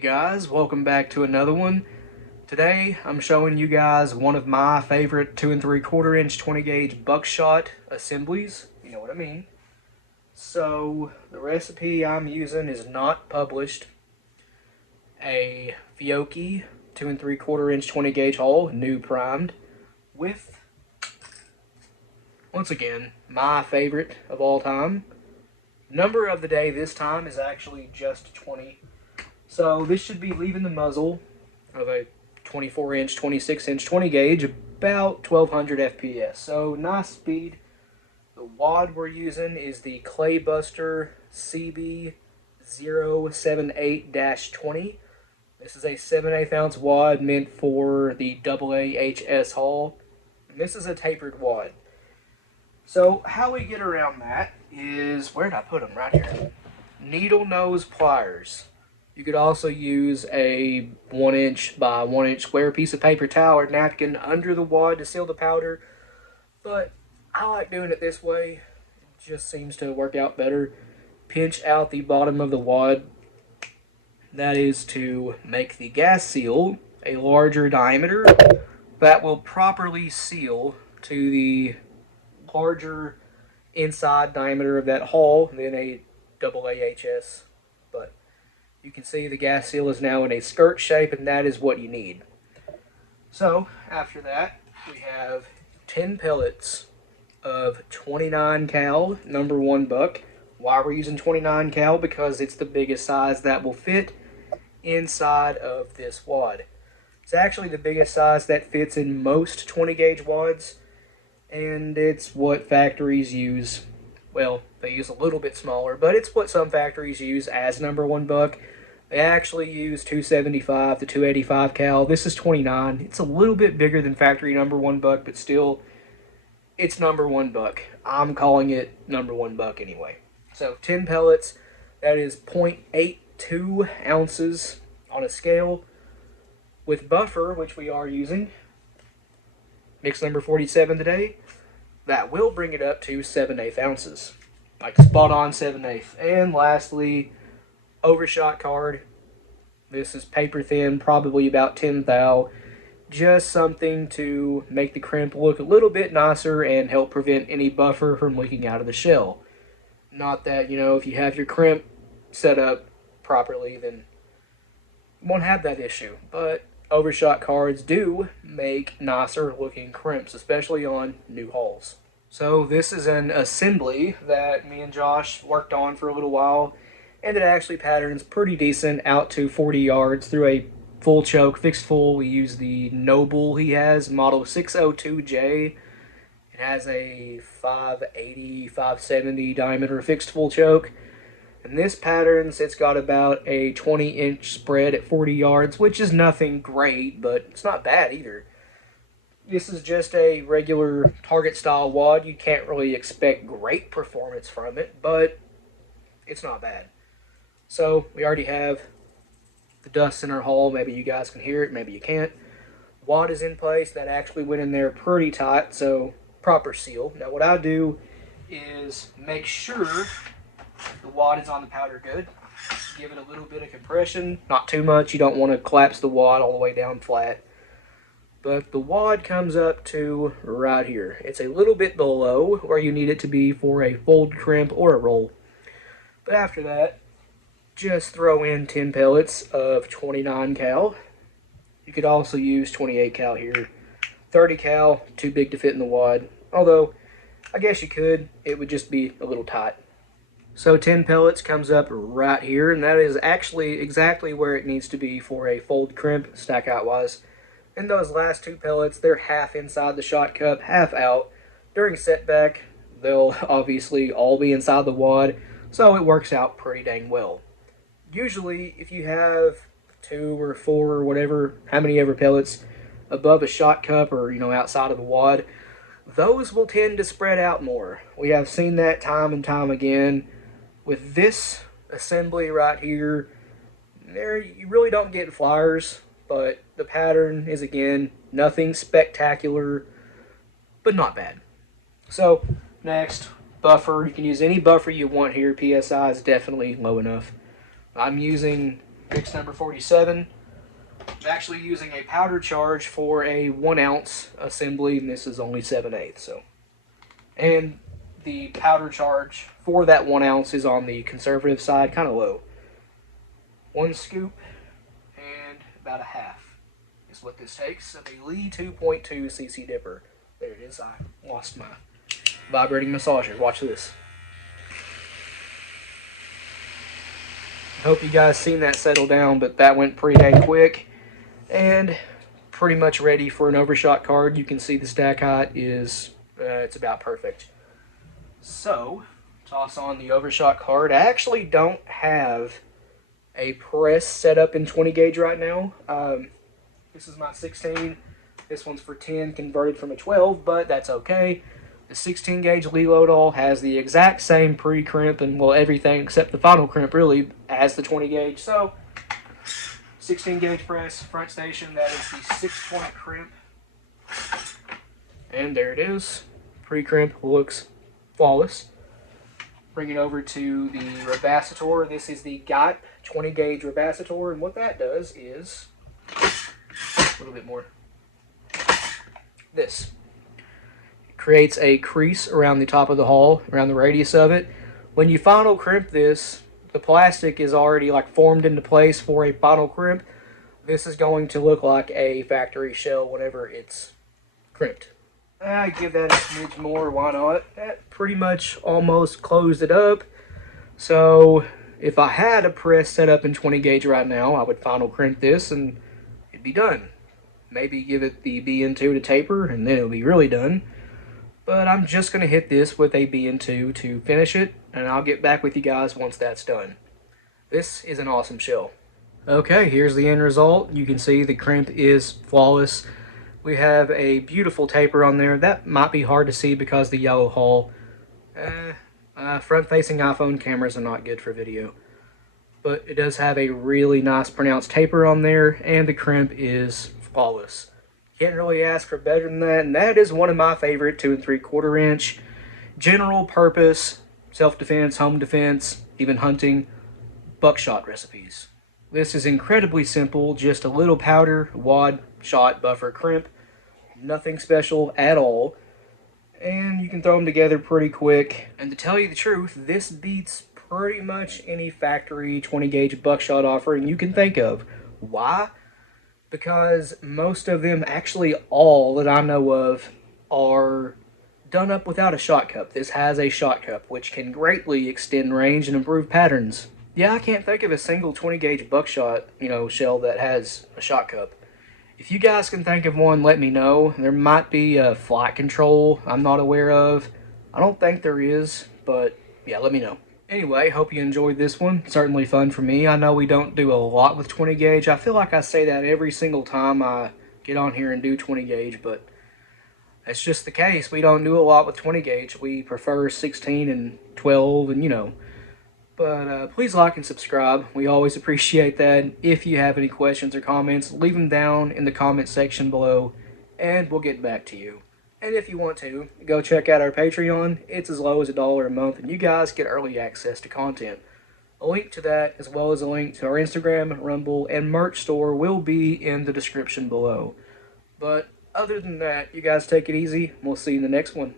Guys, welcome back to another one. Today I'm showing you guys one of my favorite 2 3/4 inch 20 gauge buckshot assemblies. You know what I mean. So the recipe I'm using is not published. A Fiocchi 2 3/4 inch 20 gauge hull, new primed, with, once again, my favorite of all time. Number of the day this time is actually just 20. So this should be leaving the muzzle of a 24 inch, 26 inch, 20 gauge about 1200 FPS. So nice speed. The wad we're using is the Claybuster CB078-20. This is a 7/8 ounce wad meant for the AAHS hull. And this is a tapered wad. So how we get around that is, where did I put them? Right here. Needle nose pliers. You could also use a 1 inch by 1 inch square piece of paper towel or napkin under the wad to seal the powder, but I like doing it this way. It just seems to work out better. Pinch out the bottom of the wad. That is to make the gas seal a larger diameter that will properly seal to the larger inside diameter of that hull than a AAHS. But you can see the gas seal is now in a skirt shape, and that is what you need. So after that, we have 10 pellets of 29 cal number 1 buck. Why we're using 29 cal? Because it's the biggest size that will fit inside of this wad. It's actually the biggest size that fits in most 20 gauge wads, and it's what factories use. Well, they use a little bit smaller, but it's what some factories use as number 1 buck. They actually use 275 to 285 cal. This is 29. It's a little bit bigger than factory number 1 buck, but still, it's number 1 buck. I'm calling it number 1 buck anyway. So 10 pellets, that is 0.82 ounces on a scale. With buffer, which we are using, mix number 47 today, that will bring it up to 7/8 ounces. Like spot on 7/8. And lastly, overshot card. This is paper thin, probably about 10 thou. Just something to make the crimp look a little bit nicer and help prevent any buffer from leaking out of the shell. Not that, if you have your crimp set up properly, then you won't have that issue. But overshot cards do make nicer looking crimps, especially on new hulls. So this is an assembly that me and Josh worked on for a little while, and it actually patterns pretty decent out to 40 yards through a full choke, fixed full. We use the Noble he has, model 602J. It has a 580, 570 diameter fixed full choke. And this patterns, it's got about a 20-inch spread at 40 yards, which is nothing great, but it's not bad either. This is just a regular target style wad. You can't really expect great performance from it, but it's not bad. So we already have the dust in our hull. Maybe you guys can hear it, maybe you can't. Wad is in place. That actually went in there pretty tight, so proper seal. Now what I do is make sure the wad is on the powder good. Give it a little bit of compression, not too much. You don't want to collapse the wad all the way down flat. But the wad comes up to right here. It's a little bit below where you need it to be for a fold crimp or a roll. But after that, just throw in 10 pellets of 29 cal. You could also use 28 cal here. 30 cal, too big to fit in the wad. Although, I guess you could. It would just be a little tight. So 10 pellets comes up right here, and that is actually exactly where it needs to be for a fold crimp, stack out wise. And those last 2 pellets, they're half inside the shot cup, half out. During setback, they'll obviously all be inside the wad, so it works out pretty dang well. Usually, if you have 2 or 4 or whatever, how many ever pellets above a shot cup or, outside of the wad, those will tend to spread out more. We have seen that time and time again. With this assembly right here, you really don't get flyers, but the pattern is, again, nothing spectacular, but not bad. So, next, buffer. You can use any buffer you want here. PSI is definitely low enough. I'm using mix number 47. I'm actually using a powder charge for a 1 ounce assembly, and this is only 7/8. So, and the powder charge for that 1 ounce is on the conservative side, kind of low. 1 scoop and about a half is what this takes of a Lee 2.2 cc dipper. There it is. I lost my vibrating massager. Watch this. I hope you guys seen that settle down, but that went pretty dang quick. And pretty much ready for an overshot card. You can see the stack height is, it's about perfect. So, toss on the overshot card. I actually don't have a press set up in 20 gauge right now. This is my 16. This one's for 10, converted from a 12, but that's okay. The 16 gauge Lee Lodahl has the exact same pre-crimp and, well, everything except the final crimp really as the 20 gauge. So 16 gauge press, front station, that is the 6-point crimp. And there it is. Pre-crimp looks flawless. Bring it over to the Rebasator. This is the GOT 20 gauge Rebasator, and what that does is a little bit more. This creates a crease around the top of the hull, around the radius of it. When you final crimp this, the plastic is already like formed into place for a final crimp. This is going to look like a factory shell whenever it's crimped. I give that a smidge more, why not? That pretty much almost closed it up. So if I had a press set up in 20 gauge right now, I would final crimp this and it'd be done. Maybe give it the BN2 to taper and then it'll be really done. But I'm just going to hit this with a BN2 to finish it, and I'll get back with you guys once that's done. This is an awesome shell. Okay, here's the end result. You can see the crimp is flawless. We have a beautiful taper on there. That might be hard to see because the yellow hull. Front-facing iPhone cameras are not good for video. But it does have a really nice pronounced taper on there, and the crimp is flawless. Can't really ask for better than that, and that is one of my favorite 2 3/4 inch general purpose self-defense, home defense, even hunting buckshot recipes. This is incredibly simple, just a little powder, wad, shot, buffer, crimp, nothing special at all, and you can throw them together pretty quick. And to tell you the truth, this beats pretty much any factory 20 gauge buckshot offering you can think of. Why? Because most of them, actually all that I know of, are done up without a shot cup. This has a shot cup, which can greatly extend range and improve patterns. Yeah, I can't think of a single 20 gauge buckshot, shell that has a shot cup. If you guys can think of one, let me know. There might be a flight control I'm not aware of. I don't think there is, but yeah, let me know. Anyway, hope you enjoyed this one. Certainly fun for me. I know we don't do a lot with 20 gauge. I feel like I say that every single time I get on here and do 20 gauge, but that's just the case. We don't do a lot with 20 gauge. We prefer 16 and 12 and But please like and subscribe. We always appreciate that. If you have any questions or comments, leave them down in the comment section below, and we'll get back to you. And if you want to, go check out our Patreon. It's as low as $1 a month, and you guys get early access to content. A link to that, as well as a link to our Instagram, Rumble, and merch store will be in the description below. But other than that, you guys take it easy. We'll see you in the next one.